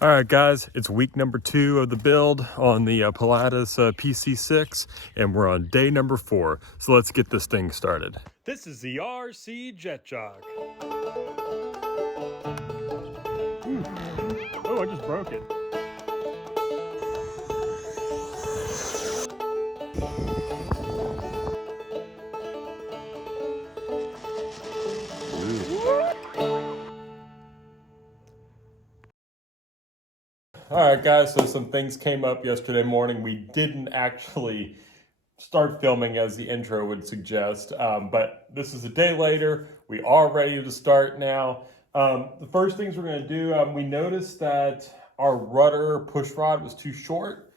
All right, guys, it's week number 2 of the build on the Pilatus PC-6, and we're on day number 4. So let's get this thing started. This is the RC Jet Jog. Oh, I just broke it. All right, guys, so some things came up yesterday morning. We didn't actually start filming as the intro would suggest, but this is a day later. We are ready to start now. The first things we're going to do, we noticed that our rudder push rod was too short,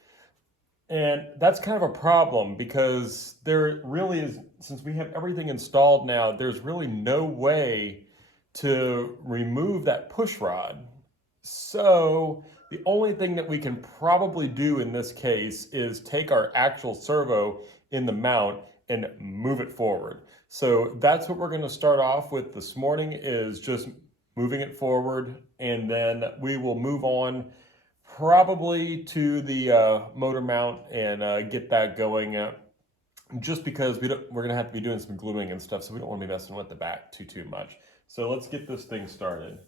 and that's kind of a problem because there really is, since we have everything installed now, there's really no way to remove that push rod. So the only thing that we can probably do in this case is take our actual servo in the mount and move it forward. So that's what we're going to start off with this morning, is just moving it forward, and then we will move on probably to the motor mount and get that going, just because we're going to have to be doing some gluing and stuff, so we don't want to be messing with the back too much. So let's get this thing started.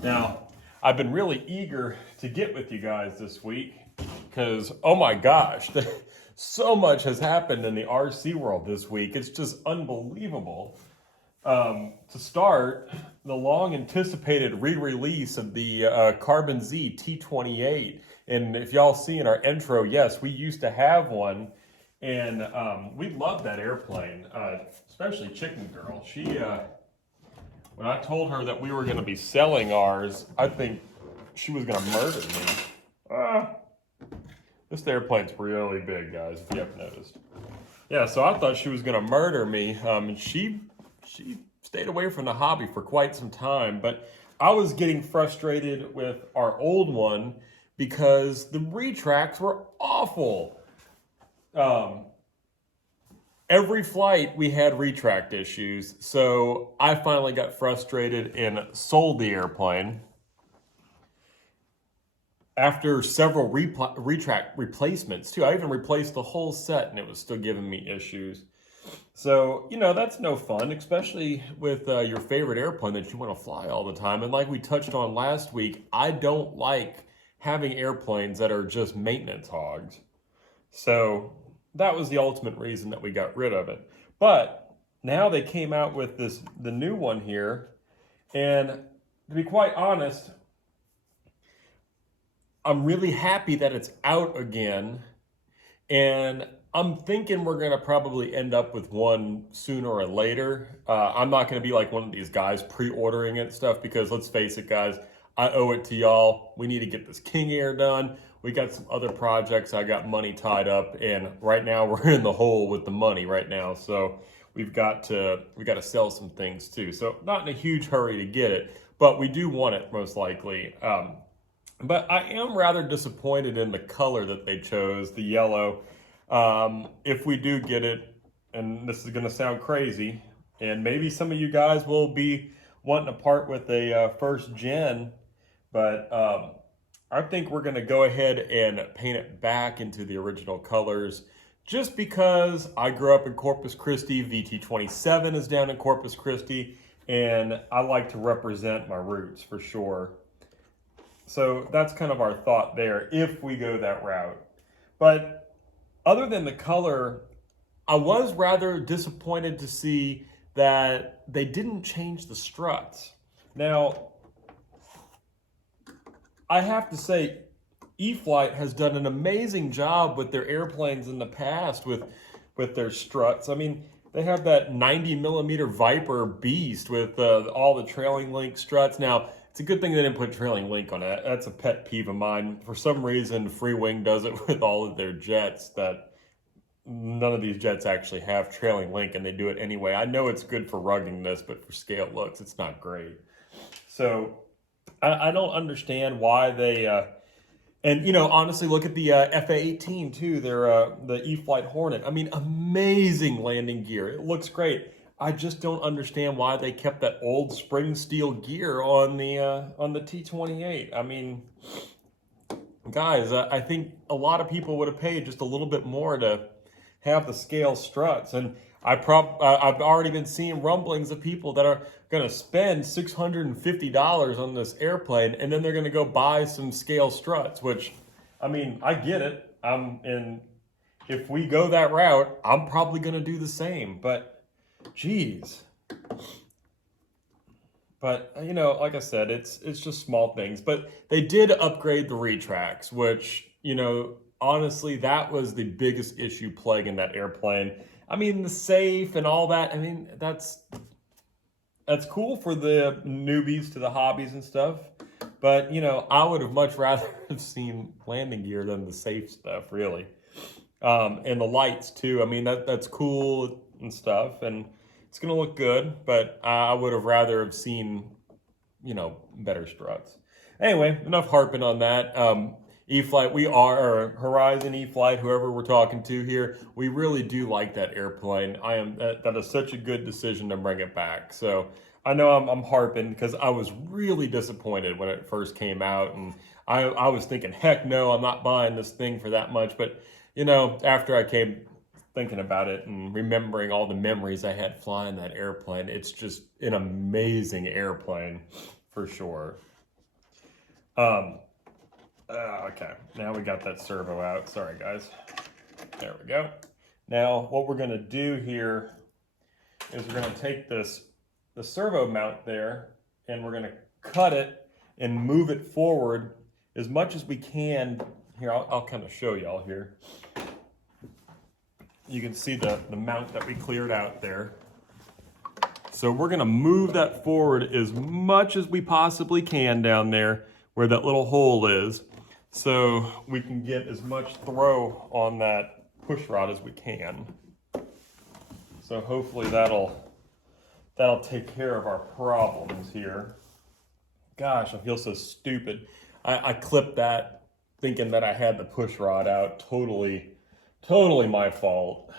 Now, I've been really eager to get with you guys this week because, oh my gosh, so much has happened in the RC world this week. It's just unbelievable. To start, the long anticipated re-release of the Carbon Z T28. And if y'all see in our intro, yes, we used to have one, and we loved that airplane, especially Chicken Girl. When I told her that we were going to be selling ours, I think she was going to murder me. This airplane's really big, guys, if you haven't noticed. Yeah, so I thought she was going to murder me. And she stayed away from the hobby for quite some time. But I was getting frustrated with our old one because the retracts were awful. Every flight we had retract issues, so I finally got frustrated and sold the airplane. After several retract replacements too, I even replaced the whole set and it was still giving me issues. So, you know, that's no fun, especially with your favorite airplane that you want to fly all the time. And like we touched on last week, I don't like having airplanes that are just maintenance hogs. So that was the ultimate reason that we got rid of it. But now they came out with the new one here, and to be quite honest, I'm really happy that it's out again, and I'm thinking we're gonna probably end up with one sooner or later. I'm not gonna be like one of these guys pre-ordering it stuff, because let's face it, guys, I owe it to y'all. We need to get this King Air done. We got some other projects. I got money tied up, and right now we're in the hole with the money right now. So we got to sell some things too. So not in a huge hurry to get it, but we do want it most likely. But I am rather disappointed in the color that they chose, the yellow. If we do get it, and this is going to sound crazy, and maybe some of you guys will be wanting to part with a first gen, but I think we're going to go ahead and paint it back into the original colors, just because I grew up in Corpus Christi. VT27 is down in Corpus Christi, and I like to represent my roots for sure. So that's kind of our thought there if we go that route. But other than the color, I was rather disappointed to see that they didn't change the struts. Now, I have to say, E-flite has done an amazing job with their airplanes in the past with their struts. I mean, they have that 90 millimeter Viper beast with all the trailing link struts. Now, it's a good thing they didn't put trailing link on it. That's a pet peeve of mine. For some reason, Free Wing does it with all of their jets, that none of these jets actually have trailing link, and they do it anyway. I know it's good for ruggedness, but for scale looks, it's not great. So I don't understand why they, and you know, honestly, look at the FA-18 too. They're the E-flite Hornet. I mean, amazing landing gear. It looks great. I just don't understand why they kept that old spring steel gear on the T28. I mean, guys, I think a lot of people would have paid just a little bit more to have the scale struts, and I've already been seeing rumblings of people that are going to spend $650 on this airplane, and then they're going to go buy some scale struts. Which, I mean, I get it. And if we go that route, I'm probably going to do the same. But, geez. But, you know, like I said, it's just small things. But they did upgrade the retracts, which, you know, honestly, that was the biggest issue plaguing that airplane. I mean, the safe and all that, I mean, that's cool for the newbies to the hobbies and stuff. But, you know, I would have much rather have seen landing gear than the safe stuff, really. And the lights, too. I mean, that's cool and stuff. And it's going to look good, but I would have rather have seen, you know, better struts. Anyway, enough harping on that. E-Flight, or Horizon E-Flight, whoever we're talking to here, we really do like that airplane. That is such a good decision to bring it back. So I know I'm harping because I was really disappointed when it first came out, and I was thinking, heck no, I'm not buying this thing for that much. But, you know, after I came thinking about it and remembering all the memories I had flying that airplane, it's just an amazing airplane for sure. Okay, now we got that servo out. Sorry, guys. There we go. Now, what we're going to do here is we're going to take the servo mount there, and we're going to cut it and move it forward as much as we can. Here, I'll kind of show y'all here. You can see the mount that we cleared out there. So we're going to move that forward as much as we possibly can down there where that little hole is, so we can get as much throw on that push rod as we can. So hopefully that'll take care of our problems here. Gosh, I feel so stupid. I clipped that thinking that I had the push rod out. Totally my fault.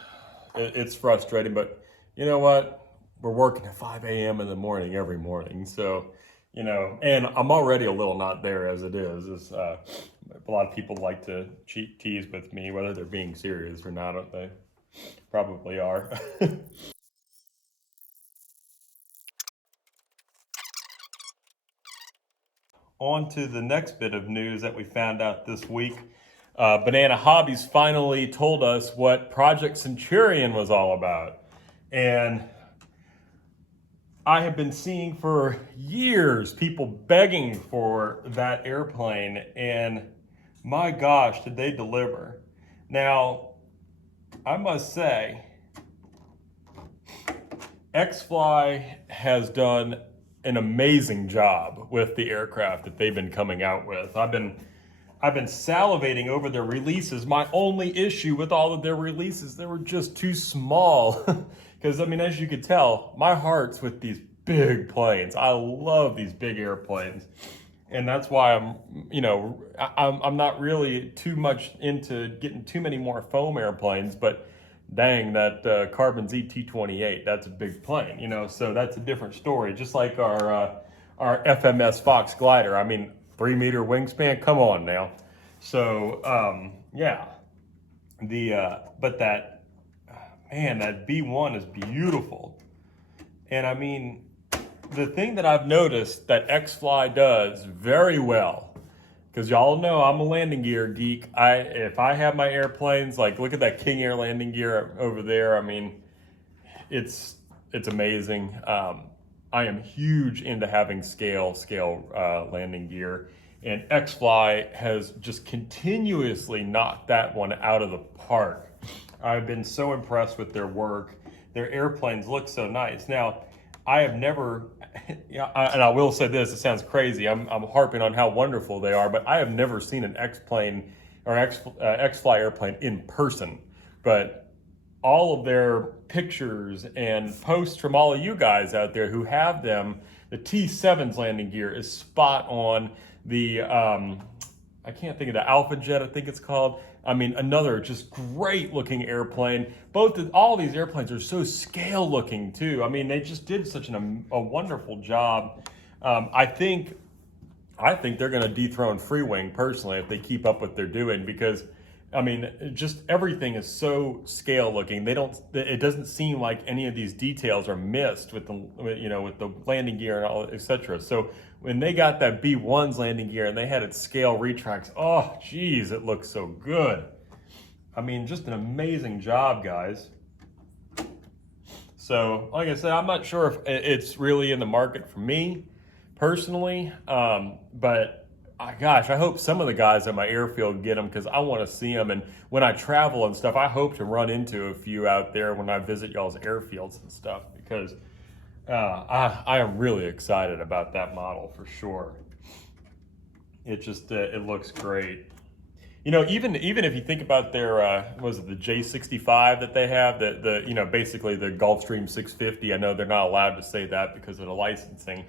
It's frustrating, but you know what? We're working at 5 a.m. in the morning every morning, so, you know, and I'm already a little not there as it is. A lot of people like to tease with me, whether they're being serious or not, don't they? Probably are. On to the next bit of news that we found out this week. Banana Hobbies finally told us what Project Centurion was all about. And I have been seeing for years people begging for that airplane, and my gosh, did they deliver. Now, I must say, X-Fly has done an amazing job with the aircraft that they've been coming out with. I've been salivating over their releases. My only issue with all of their releases, they were just too small. Because, I mean, as you could tell, my heart's with these big planes. I love these big airplanes. And that's why I'm not really too much into getting too many more foam airplanes, but dang, that Carbon ZT-28, that's a big plane, you know, so that's a different story. Just like our FMS Fox glider. I mean, 3-meter wingspan, come on now. So, yeah, but that B1 is beautiful. And I mean, the thing that I've noticed that X-Fly does very well, because y'all know I'm a landing gear geek. If I have my airplanes, like look at that King Air landing gear over there. I mean, it's amazing. I am huge into having scale landing gear, and X-Fly has just continuously knocked that one out of the park. I've been so impressed with their work. Their airplanes look so nice. Now, I have never, and I will say this, it sounds crazy, I'm harping on how wonderful they are, but I have never seen an X-plane or X-Fly airplane in person. But all of their pictures and posts from all of you guys out there who have them, the T7's landing gear is spot on. The I can't think of the Alpha Jet, I think it's called. I mean, another just great looking airplane. All these airplanes are so scale looking too. I mean, they just did such a wonderful job. I think they're going to dethrone Freewing personally if they keep up what they're doing, because I mean, just everything is so scale looking. It doesn't seem like any of these details are missed with with the landing gear and all, etc. So when they got that B1's landing gear and they had its scale retracts, oh geez, it looks so good. I mean, just an amazing job, guys. So like I said, I'm not sure if it's really in the market for me personally, but gosh, I hope some of the guys at my airfield get them, because I want to see them. And when I travel and stuff, I hope to run into a few out there when I visit y'all's airfields and stuff, because I am really excited about that model for sure. It just it looks great. You know, even if you think about their was it the J65 that they have, basically the Gulfstream 650. I know they're not allowed to say that because of the licensing.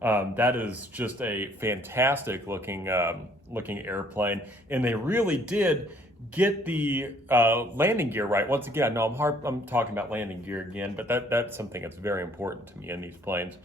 That is just a fantastic looking airplane, and they really did get the landing gear right. Once again, I know I'm talking about landing gear again, but that's something that's very important to me in these planes.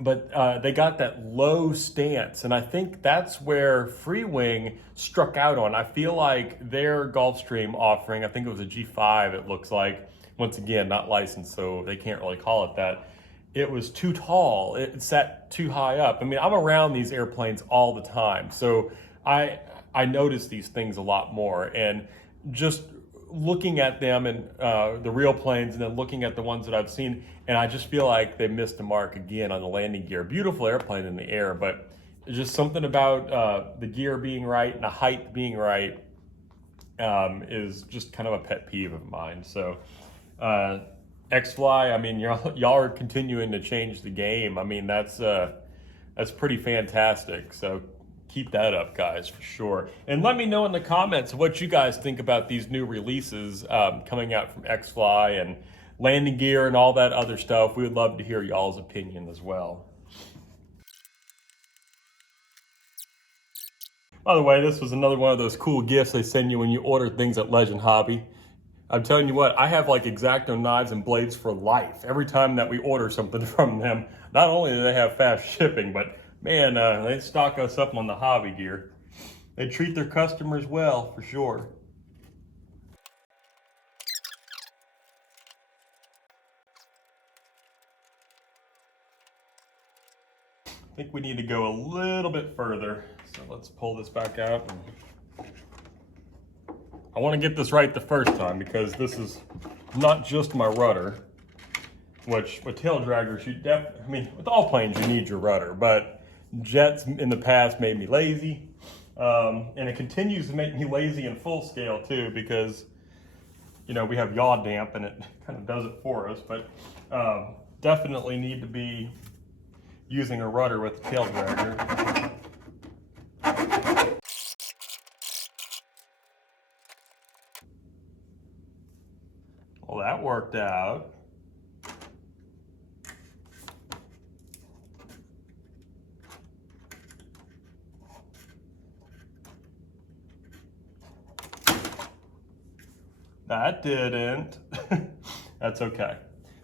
But they got that low stance, and I think that's where Freewing struck out on. I feel like their Gulfstream offering, I think it was a G5, it looks like, once again, not licensed, so they can't really call it that. It was too tall, it sat too high up. I mean, I'm around these airplanes all the time, so I notice these things a lot more, and just looking at them and the real planes, and then looking at the ones that I've seen, and I just feel like they missed the mark again on the landing gear. Beautiful airplane in the air, but just something about the gear being right and the height being right is just kind of a pet peeve of mine. So X-Fly, I mean, y'all are continuing to change the game. I mean, that's pretty fantastic. So keep that up, guys, for sure. And let me know in the comments what you guys think about these new releases coming out from X-Fly and landing gear and all that other stuff. We would love to hear y'all's opinion as well. By the way, this was another one of those cool gifts they send you when you order things at Legend Hobby. I'm telling you what, I have like X-Acto knives and blades for life. Every time that we order something from them, not only do they have fast shipping, but man, they stock us up on the hobby gear. They treat their customers well, for sure. I think we need to go a little bit further. So let's pull this back out. I want to get this right the first time, because this is not just my rudder, which with tail draggers, I mean, with all planes you need your rudder, but jets in the past made me lazy. And it continues to make me lazy in full scale too, because we have yaw damp and it kind of does it for us, but definitely need to be using a rudder with a tail dragger. Well, that worked out. That didn't. That's okay.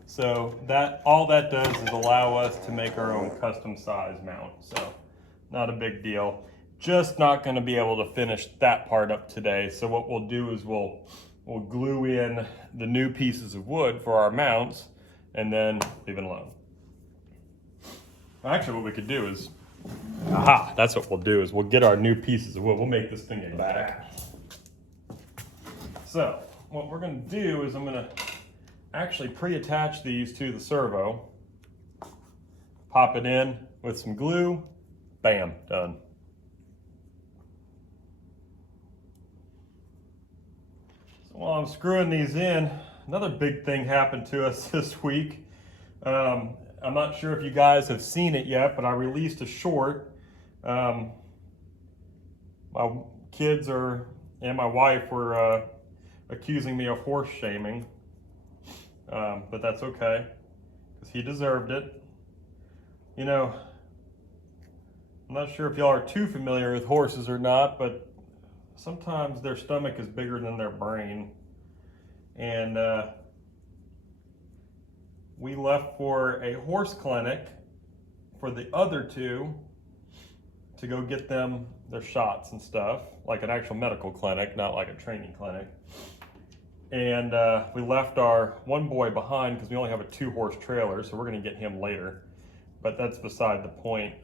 So all that does is allow us to make our own custom size mount. So not a big deal. Just not going to be able to finish that part up today. So what we'll do is we'll glue in the new pieces of wood for our mounts and then leave it alone. Actually, what we could do is, that's what we'll do, is we'll get our new pieces of wood. We'll make this thing a back. So what we're going to do is I'm going to actually pre-attach these to the servo, pop it in with some glue, bam, done. So while I'm screwing these in, another big thing happened to us this week. I'm not sure if you guys have seen it yet, but I released a short. My kids and my wife were accusing me of horse shaming. But that's okay, because he deserved it. I'm I'm not sure if y'all are too familiar with horses or not, but sometimes their stomach is bigger than their brain. And we left for a horse clinic for the other two to go get them their shots and stuff, like an actual medical clinic, not like a training clinic. And we left our one boy behind because we only have a 2-horse trailer, so we're going to get him later. But that's beside the point.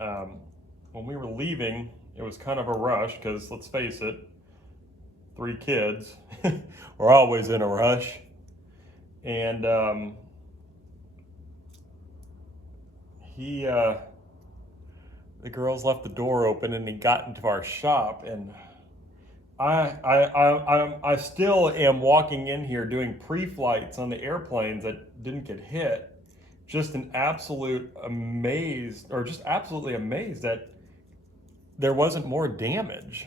When we were leaving, it was kind of a rush because, let's face it, 3 kids, we're always in a rush. And the girls left the door open and he got into our shop, and I still am walking in here doing pre-flights on the airplanes that didn't get hit. Just absolutely amazed that there wasn't more damage.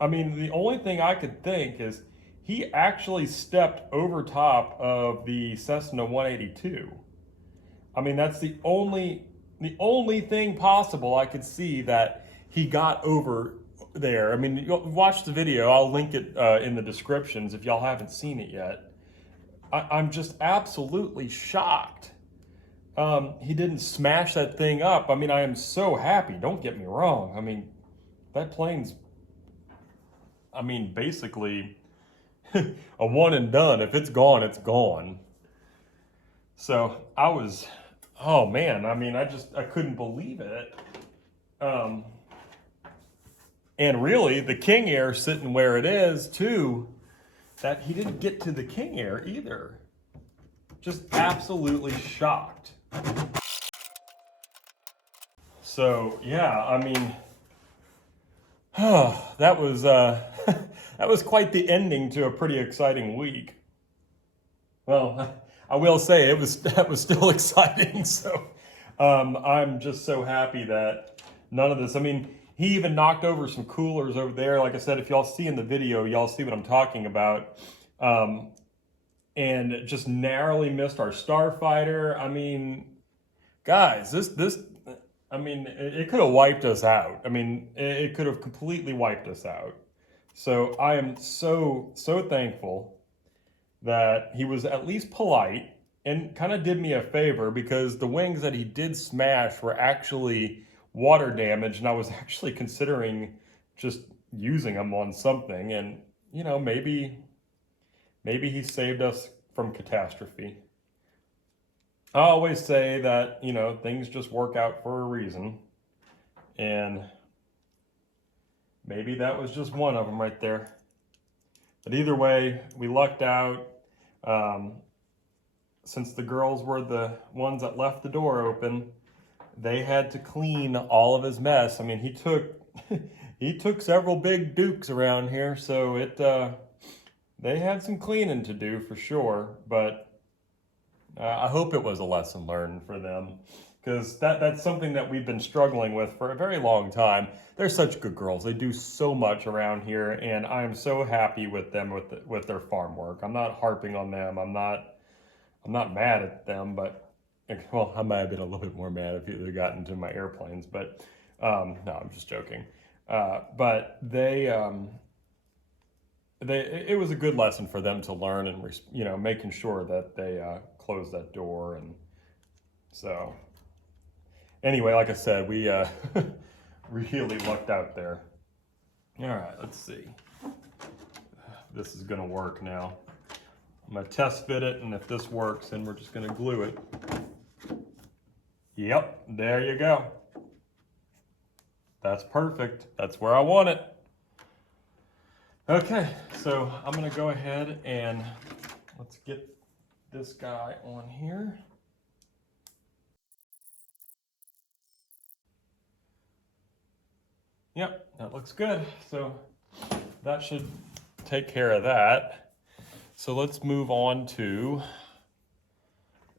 I mean, the only thing I could think is he actually stepped over top of the Cessna 182. I mean, that's the only thing possible I could see that he got over there. I mean, watch the video. I'll link it in the descriptions if y'all haven't seen it yet. I'm just absolutely shocked. He didn't smash that thing up. I mean, I am so happy. Don't get me wrong. I mean, that plane's, basically a one and done. If it's gone, it's gone. So I was, oh man, I couldn't believe it. And really, the King Air sitting where it is, too, that he didn't get to the King Air either. Just absolutely shocked. So, yeah, that was that was quite the ending to a pretty exciting week. Well, I will say that was still exciting. So, I'm just so happy that none of this. He even knocked over some coolers over there. Like I said, if y'all see in the video, y'all see what I'm talking about. And just narrowly missed our starfighter. Guys, it could have wiped us out. It could have completely wiped us out. So I am so thankful that he was at least polite and kind of did me a favor, because the wings that he did smash were actually water damage, and I was actually considering just using them on something, and maybe he saved us from catastrophe. I always say that things just work out for a reason, and maybe that was just one of them right there. But either way, we lucked out. Since the girls were the ones that left the door open, they had to clean all of his mess. He took he took several big dukes around here, so they had some cleaning to do for sure. But I hope it was a lesson learned for them, because that's something that we've been struggling with for a very long time. They're such good girls. They do so much around here, and I am so happy with them with their farm work. I'm not harping on them. I'm not mad at them, but well, I might have been a little bit more mad if you'd gotten into my airplanes, but no, I'm just joking. But it was a good lesson for them to learn, and making sure that they closed that door. And so anyway, like I said, we really lucked out there. All right, let's see. This is gonna work now. I'm gonna test fit it, and if this works, then we're just gonna glue it. Yep, there you go. That's perfect. That's where I want it. Okay, so I'm gonna go ahead and let's get this guy on here. Yep, that looks good. So that should take care of that. So let's move on to,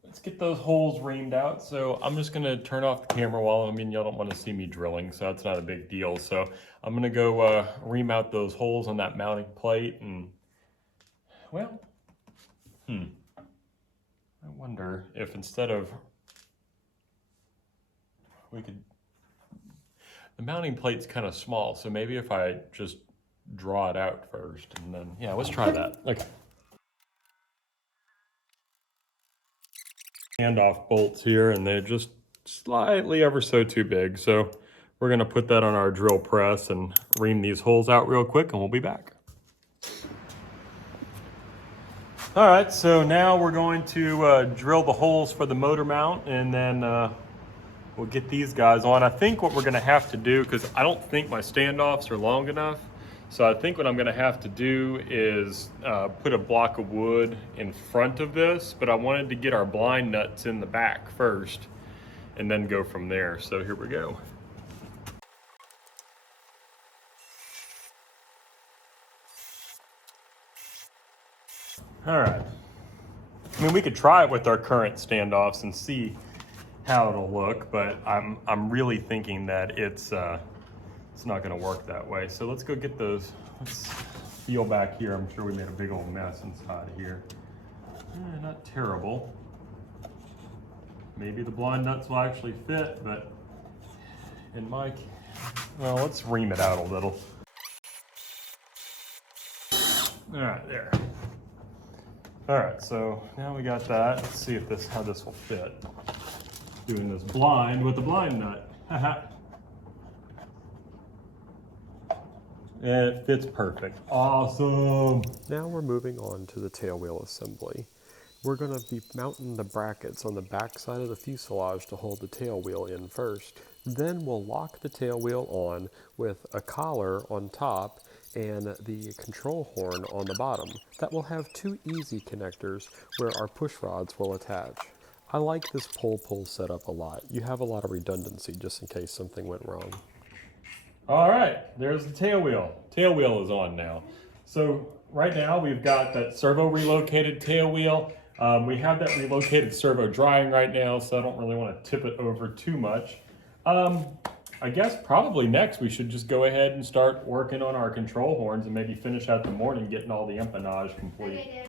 let's get those holes reamed out. So I'm just gonna turn off the camera while, y'all don't wanna see me drilling, so that's not a big deal. So I'm gonna go ream out those holes on that mounting plate, and well, I wonder if instead of, we could the mounting plate's kind of small, so maybe if I just draw it out first and then, yeah, let's try that. Okay. Handoff bolts here, and they're just slightly ever so too big. So we're gonna put that on our drill press and ream these holes out real quick, and we'll be back. All right, so now we're going to drill the holes for the motor mount, and then we'll get these guys on. I think what we're gonna have to do, because I don't think my standoffs are long enough, so I think what I'm gonna have to do is put a block of wood in front of this, but I wanted to get our blind nuts in the back first and then go from there. So here we go. All right. I mean, we could try it with our current standoffs and see how it'll look, but I'm really thinking that it's not gonna work that way. So let's go get those. Let's feel back here. I'm sure we made a big old mess inside here. Not terrible. Maybe the blind nuts will actually fit, but in my, well, let's ream it out a little. All right, there. All right, so now we got that. Let's see if how this will fit. Doing this blind with the blind nut. Haha. It fits perfect. Awesome. Now we're moving on to the tailwheel assembly. We're going to be mounting the brackets on the back side of the fuselage to hold the tailwheel in first. Then we'll lock the tailwheel on with a collar on top and the control horn on the bottom. That will have two easy connectors where our push rods will attach. I like this pull setup a lot. You have a lot of redundancy just in case something went wrong. All right, there's the tailwheel. Tailwheel is on now. So right now we've got that servo relocated tailwheel. We have that relocated servo drying right now, so I don't really want to tip it over too much. I guess probably next we should just go ahead and start working on our control horns and maybe finish out the morning getting all the empennage complete. Okay,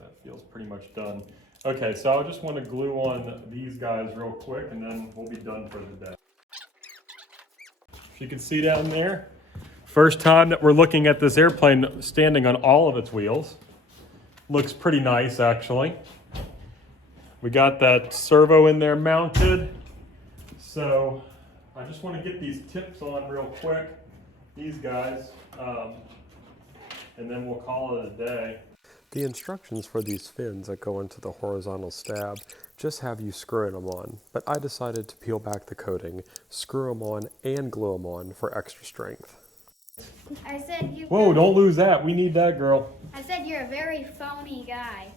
that feels pretty much done. Okay, so I just want to glue on these guys real quick and then we'll be done for the day. If you can see down there, first time that we're looking at this airplane standing on all of its wheels. Looks pretty nice, actually. We got that servo in there mounted. So I just want to get these tips on real quick, these guys, and then we'll call it a day. The instructions for these fins that go into the horizontal stab just have you screwing them on, but I decided to peel back the coating, screw them on, and glue them on for extra strength. I said you. Whoa, don't lose that. We need that, girl. I said you're a very phony guy.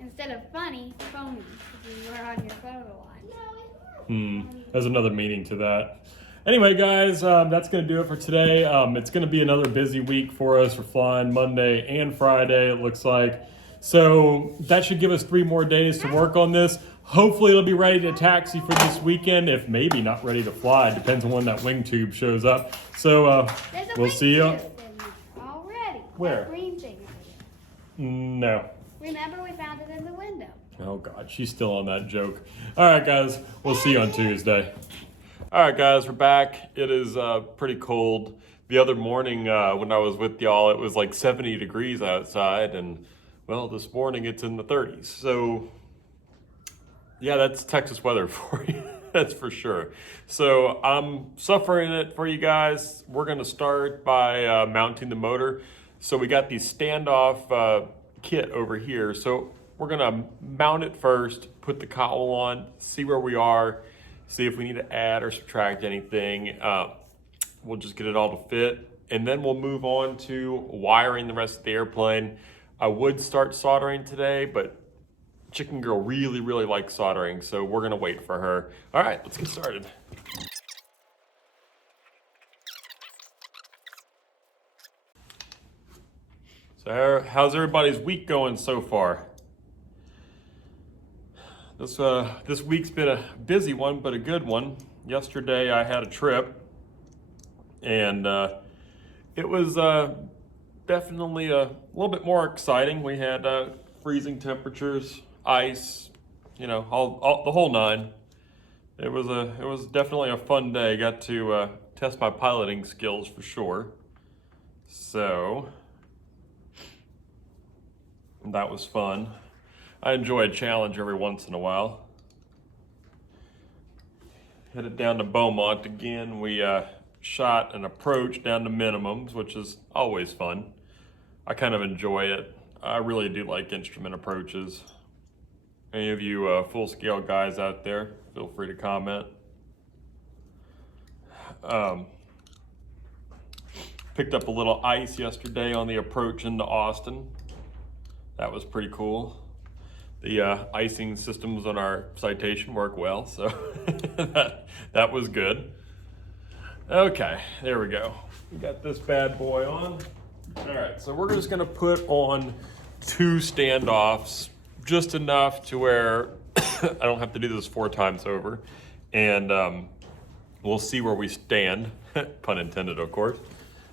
Instead of funny, phony. Because you were on your photo line. No, it's not. There's another meaning to that. Anyway, guys, that's going to do it for today. It's going to be another busy week for us. We're flying Monday and Friday, it looks like. So that should give us 3 more days to work on this. Hopefully it'll be ready to taxi for this weekend, if maybe not ready to fly. Depends on when that wing tube shows up. So we'll see you. Already. Where? That green thing. No. Remember we found it in the window. Oh God, she's still on that joke. All right, guys, we'll see you on Tuesday. All right, guys, we're back. It is pretty cold. The other morning when I was with y'all, it was like 70 degrees outside, and well, this morning it's in the 30s. So yeah, that's Texas weather for you. That's for sure. So I'm suffering it for you guys. We're gonna start by mounting the motor. So we got the standoff kit over here. So we're gonna mount it first, put the cowl on, see where we are, see if we need to add or subtract anything. We'll just get it all to fit. And then we'll move on to wiring the rest of the airplane. I would start soldering today, but Chicken Girl really, really likes soldering, so we're gonna wait for her. All right, let's get started. So how's everybody's week going so far? This week's been a busy one, but a good one. Yesterday I had a trip. and it was definitely a little bit more exciting. We had freezing temperatures, ice, you know, all the whole nine. It was definitely a fun day. Got to test my piloting skills for sure. So that was fun. I enjoy a challenge every once in a while. Headed down to Beaumont again. We shot an approach down to minimums, which is always fun. I kind of enjoy it. I really do like instrument approaches. Any of you full-scale guys out there, feel free to comment. Picked up a little ice yesterday on the approach into Austin. That was pretty cool. The icing systems on our Citation work well, so that was good. Okay, there we go. We got this bad boy on. All right, so we're just gonna put on 2 standoffs, just enough to where I don't have to do this 4 times over. And we'll see where we stand, pun intended, of course.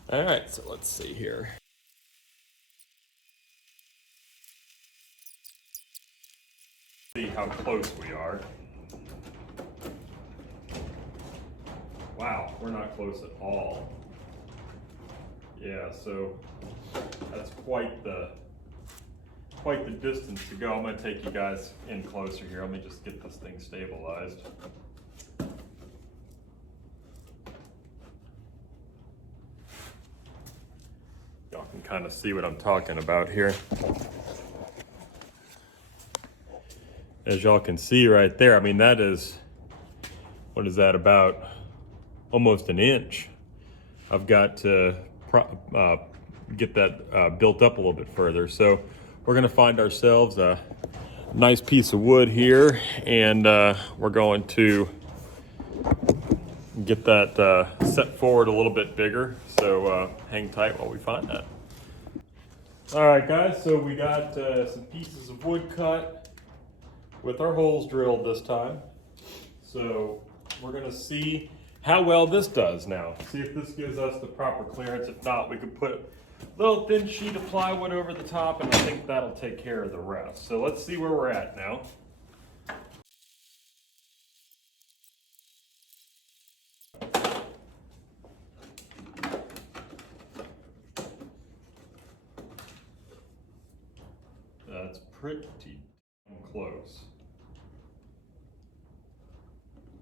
All right, so let's see here. See how close we are. Wow, we're not close at all. Yeah, so that's quite the distance to go. I'm gonna take you guys in closer here. Let me just get this thing stabilized. Y'all can kind of see what I'm talking about here. As y'all can see right there, I mean, that is, what is that, about almost an inch. I've got to get that built up a little bit further. So we're gonna find ourselves a nice piece of wood here, and we're going to get that set forward a little bit bigger. So hang tight while we find that. All right, guys, so we got some pieces of wood cut with our holes drilled this time. So we're gonna see how well this does now. See if this gives us the proper clearance. If not, we could put a little thin sheet of plywood over the top, and I think that'll take care of the rest. So let's see where we're at now. That's pretty close.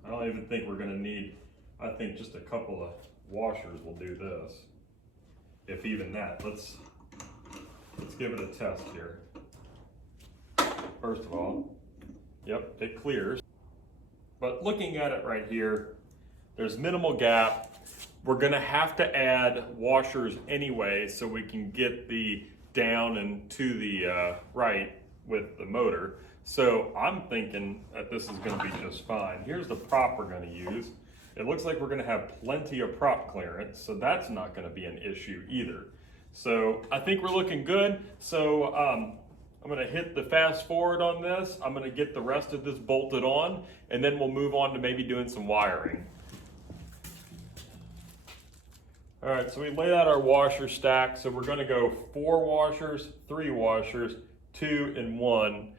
I don't even think we're gonna need, I think just a couple of washers will do this. If even that. Let's give it a test here. First of all, yep, it clears. But looking at it right here, there's minimal gap. We're gonna have to add washers anyway so we can get the down and to the right with the motor. So I'm thinking that this is gonna be just fine. Here's the prop we're gonna use. It looks like we're gonna have plenty of prop clearance, so that's not gonna be an issue either. So I think we're looking good. So I'm gonna hit the fast forward on this. I'm gonna get the rest of this bolted on, and then we'll move on to maybe doing some wiring. All right, so we laid out our washer stack. So we're gonna go 4 washers, 3 washers, 2 and 1.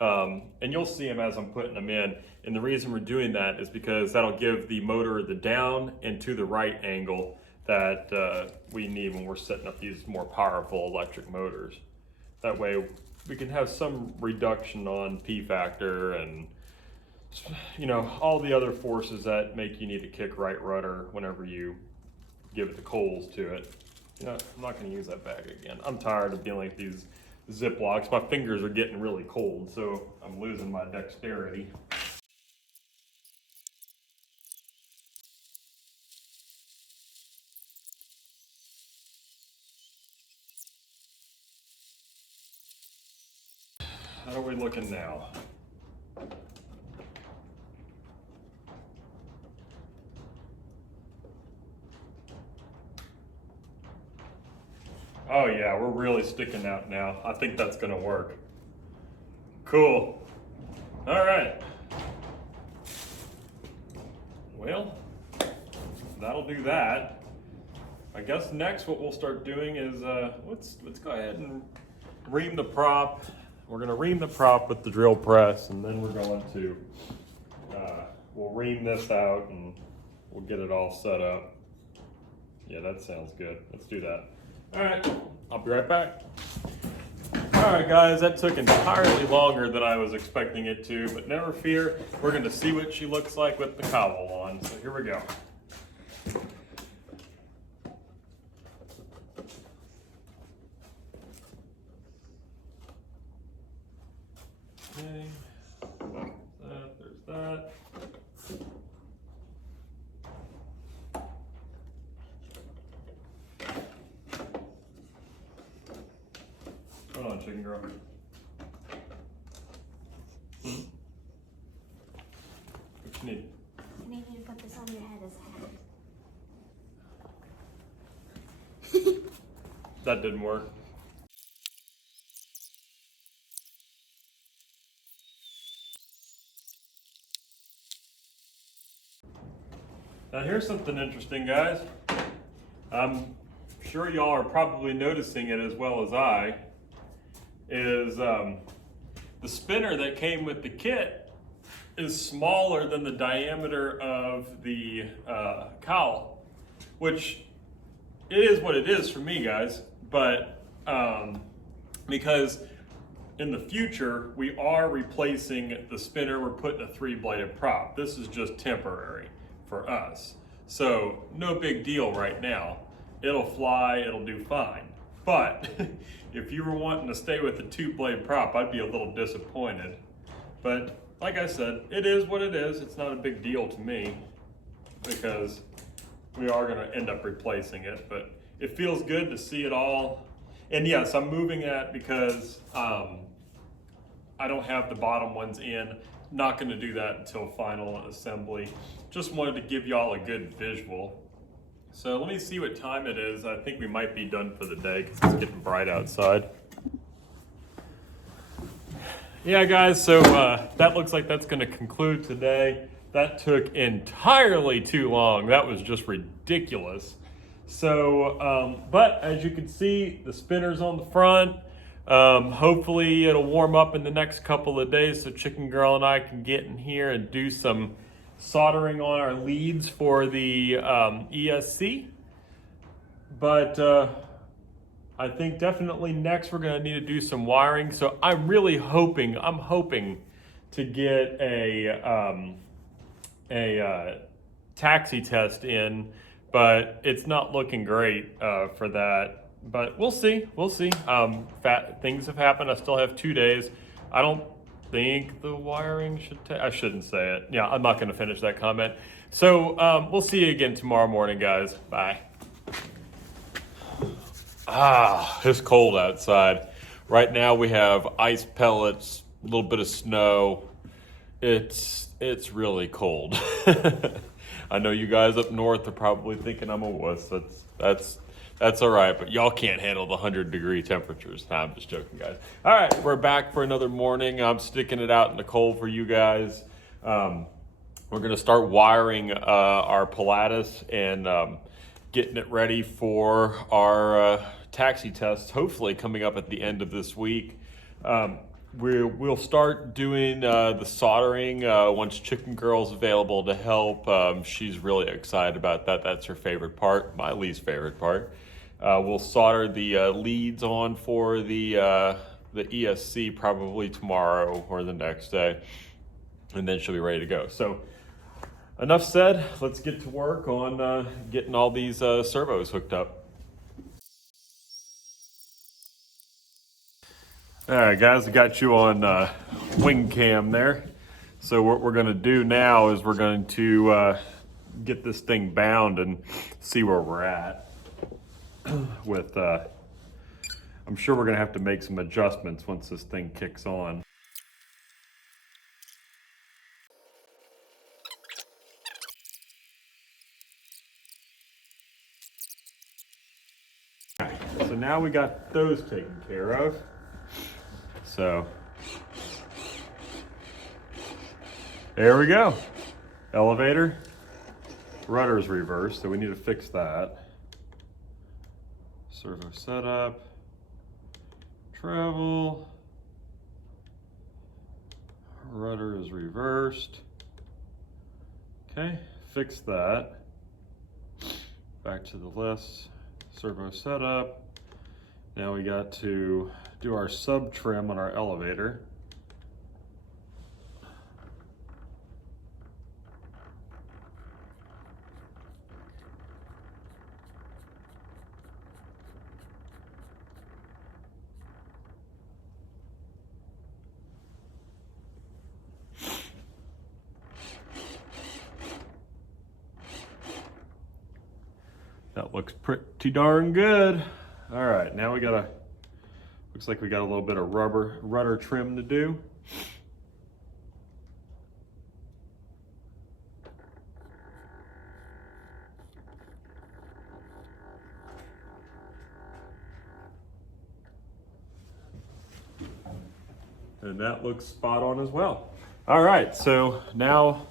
And you'll see them as I'm putting them in. And the reason we're doing that is because that'll give the motor the down and to the right angle that we need when we're setting up these more powerful electric motors. That way we can have some reduction on P factor and, you know, all the other forces that make you need to kick right rudder whenever you give the coals to it. You know, I'm not gonna use that bag again. I'm tired of dealing with these Ziplocs. My fingers are getting really cold, so I'm losing my dexterity. How are we looking now? Oh yeah, we're really sticking out now. I think that's gonna work. Cool. All right. Well, that'll do that. I guess next what we'll start doing is let's go ahead and ream the prop. We're gonna ream the prop with the drill press, and then we're going to we'll ream this out and we'll get it all set up. Yeah, that sounds good. Let's do that. All right, I'll be right back. All right, guys, that took entirely longer than I was expecting it to, but never fear, we're gonna see what she looks like with the cowl on. So here we go. Okay, there's that. Hold on, chicken girl. What you need? I need you to put this on your head as a hat. That didn't work. Now here's something interesting, guys. I'm sure y'all are probably noticing it as well as I. Is the spinner that came with the kit is smaller than the diameter of the cowl, which it is what it is for me, guys. But because in the future we are replacing the spinner, we're putting a 3-bladed prop. This is just temporary for us, so no big deal right now. It'll fly, it'll do fine. But if you were wanting to stay with the 2-blade prop, I'd be a little disappointed. But like I said, it is what it is. It's not a big deal to me because we are going to end up replacing it. But it feels good to see it all. And yes, I'm moving that because I don't have the bottom ones in. Not going to do that until final assembly. Just wanted to give y'all a good visual. So let me see what time it is. I think we might be done for the day because it's getting bright outside. Yeah, guys, so that looks like that's going to conclude today. That took entirely too long. That was just ridiculous. So, but as you can see, the spinner's on the front. Hopefully it'll warm up in the next couple of days so Chicken Girl and I can get in here and do some soldering on our leads for the ESC. But I think definitely next we're gonna need to do some wiring. So I'm really hoping, to get a taxi test in, but it's not looking great for that. But we'll see. Things have happened. I still have 2 days. I don't think the wiring should take, I shouldn't say it. Yeah, I'm not going to finish that comment. So we'll see you again tomorrow morning, guys. Bye. It's cold outside. Right now we have ice pellets, a little bit of snow. It's really cold. I know you guys up north are probably thinking I'm a wuss. That's all right, but y'all can't handle the 100-degree temperatures. Nah, I'm just joking, guys. All right, we're back for another morning. I'm sticking it out in the cold for you guys. We're gonna start wiring our Pilatus and getting it ready for our taxi test, hopefully coming up at the end of this week. We'll start doing the soldering once Chicken Girl's available to help. She's really excited about that. That's her favorite part, my least favorite part. We'll solder the leads on for the ESC probably tomorrow or the next day, and then she'll be ready to go. So enough said, let's get to work on getting all these servos hooked up. All right, guys, I got you on wing cam there. So what we're gonna do now is we're going to get this thing bound and see where we're at with, I'm sure we're gonna have to make some adjustments once this thing kicks on. So now we got those taken care of. So there we go. Elevator, rudder's reversed, so we need to fix that. Servo setup, travel, rudder is reversed. Okay, fix that. Back to the list, servo setup. Now we got to do our sub trim on our elevator. That looks pretty darn good. All right, now we gotta, looks like we got a little bit of rudder trim to do. And that looks spot on as well. All right, so now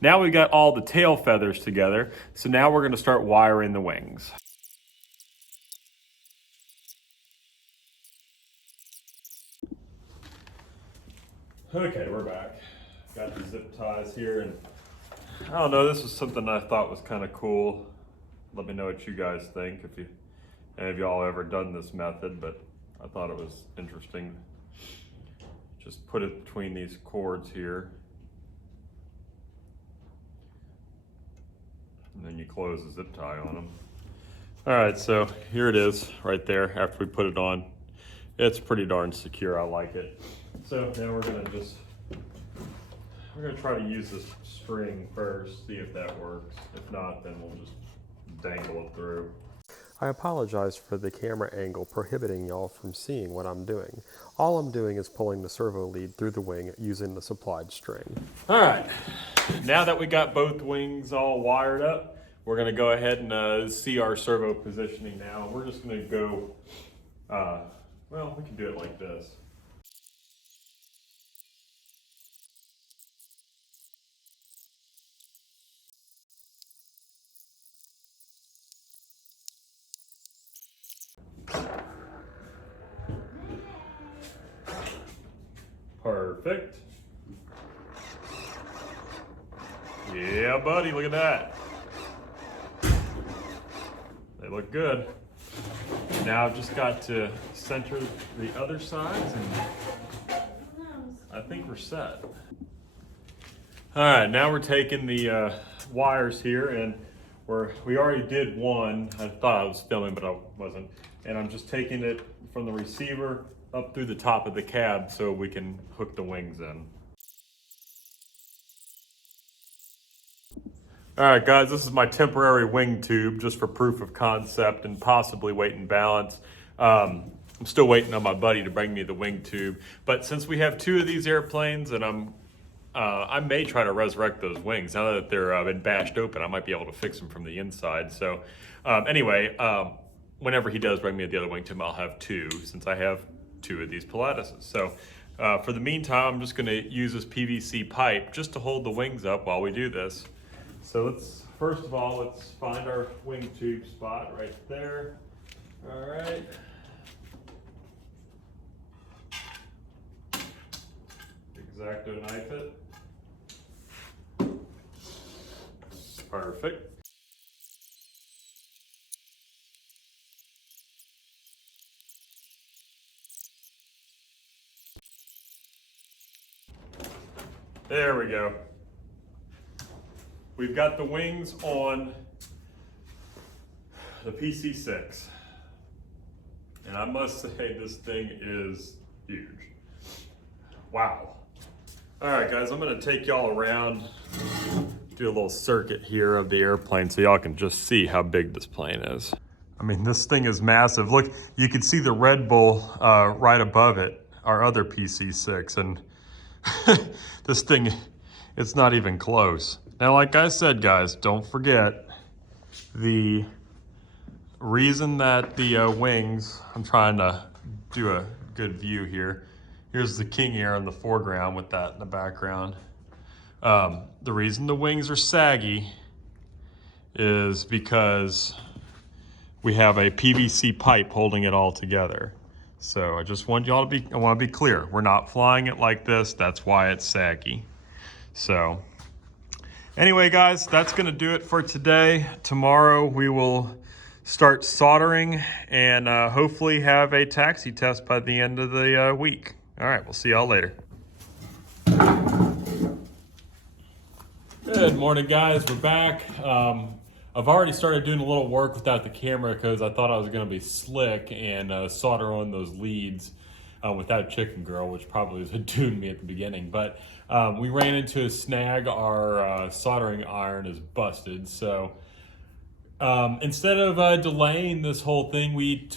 we got all the tail feathers together. So now we're gonna start wiring the wings. Okay, we're back. Got the zip ties here, and I don't know, this was something I thought was kind of cool. Let me know what you guys think, if any of y'all ever done this method, but I thought it was interesting. Just put it between these cords here. And then you close the zip tie on them. All right, so here it is right there after we put it on. It's pretty darn secure, I like it. So now we're gonna try to use this string first, see if that works. If not, then we'll just dangle it through. I apologize for the camera angle prohibiting y'all from seeing what I'm doing. All I'm doing is pulling the servo lead through the wing using the supplied string. All right, now that we got both wings all wired up, we're gonna go ahead and see our servo positioning now. We're just gonna go, well, we can do it like this. Perfect. Yeah, buddy, look at that. They look good. Now I've just got to center the other sides, and I think we're set. All right, now we're taking the wires here, and we already did one. I thought I was filming, but I wasn't. And I'm just taking it from the receiver up through the top of the cab so we can hook the wings in. All right, guys, this is my temporary wing tube just for proof of concept and possibly weight and balance. I'm still waiting on my buddy to bring me the wing tube, but since we have two of these airplanes, and I may try to resurrect those wings. Now that they're been bashed open, I might be able to fix them from the inside. So anyway, whenever he does bring me the other wing tube, I'll have two, since I have two of these Pilatuses. So for the meantime, I'm just gonna use this PVC pipe just to hold the wings up while we do this. So first of all, let's find our wing tube spot right there. All right. X-Acto knife it. Perfect. There we go. We've got the wings on the PC-6. And I must say this thing is huge. Wow. All right, guys, I'm gonna take y'all around, do a little circuit here of the airplane so y'all can just see how big this plane is. I mean, this thing is massive. Look, you can see the Red Bull right above it, our other PC-6, and this thing, it's not even close. Now, like I said, guys, don't forget the reason that the wings, I'm trying to do a good view here. Here's the King Air in the foreground with that in the background. The reason the wings are saggy is because we have a PVC pipe holding it all together. So I just want y'all to I want to be clear. We're not flying it like this. That's why it's saggy. So anyway, guys, that's going to do it for today. Tomorrow we will start soldering and hopefully have a taxi test by the end of the week. All right, we'll see y'all later. Good morning, guys. We're back. I've already started doing a little work without the camera because I thought I was going to be slick and solder on those leads without Chicken Girl, which probably was doomed me at the beginning. But we ran into a snag. Our soldering iron is busted. So instead of delaying this whole thing, we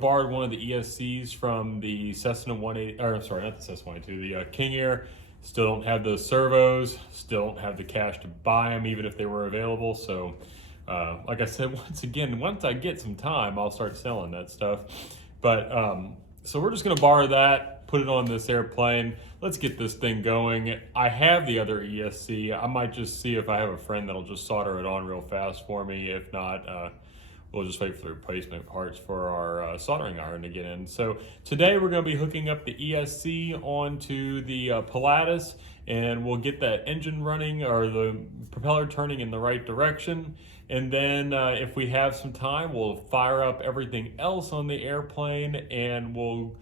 borrowed one of the ESCs from the Cessna 180, or sorry, not the Cessna 182, the King Air. Still don't have those servos, still don't have the cash to buy them even if they were available. So like I said, once I get some time, I'll start selling that stuff. But so we're just gonna borrow that, put it on this airplane. Let's get this thing going. I have the other ESC. I might just see if I have a friend that'll just solder it on real fast for me. If not, we'll just wait for the replacement parts for our soldering iron to get in. So today we're going to be hooking up the ESC onto the Pilatus, and we'll get that engine running or the propeller turning in the right direction. And then if we have some time, we'll fire up everything else on the airplane, and we'll,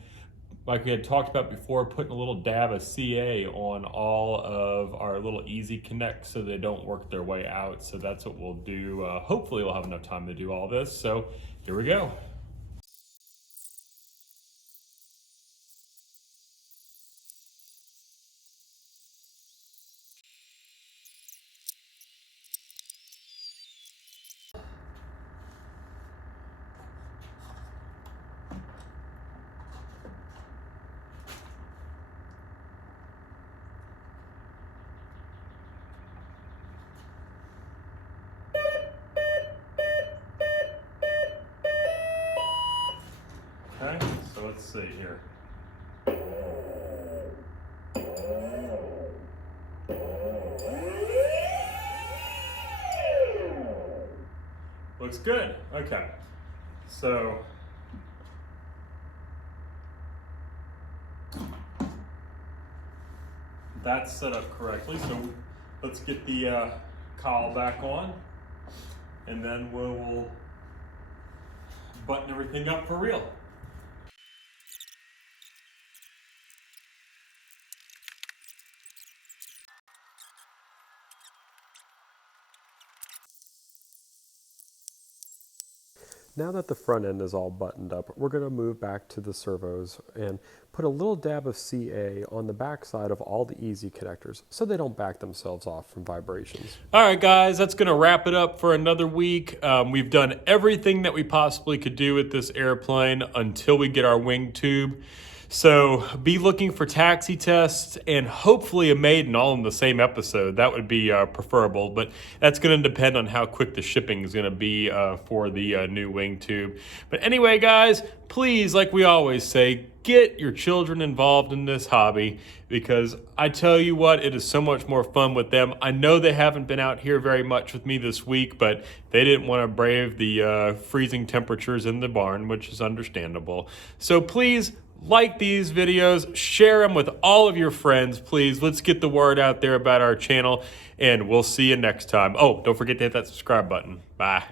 like we had talked about before, putting a little dab of CA on all of our little easy connects so they don't work their way out. So that's what we'll do. Hopefully we'll have enough time to do all this. So here we go. Okay, so let's see here. Looks good. Okay, so that's set up correctly. So let's get the cowl back on, and then we'll button everything up for real. Now that the front end is all buttoned up, we're going to move back to the servos and put a little dab of CA on the back side of all the easy connectors so they don't back themselves off from vibrations. All right, guys, that's going to wrap it up for another week. We've done everything that we possibly could do with this airplane until we get our wing tube. So be looking for taxi tests and hopefully a maiden all in the same episode. That would be preferable, but that's going to depend on how quick the shipping is going to be for the new wing tube. But anyway, guys, please, like we always say, get your children involved in this hobby, because I tell you what, it is so much more fun with them. I know they haven't been out here very much with me this week, but they didn't want to brave the freezing temperatures in the barn, which is understandable. So please, like these videos, share them with all of your friends, please. Let's get the word out there about our channel, and we'll see you next time. Oh, don't forget to hit that subscribe button. Bye.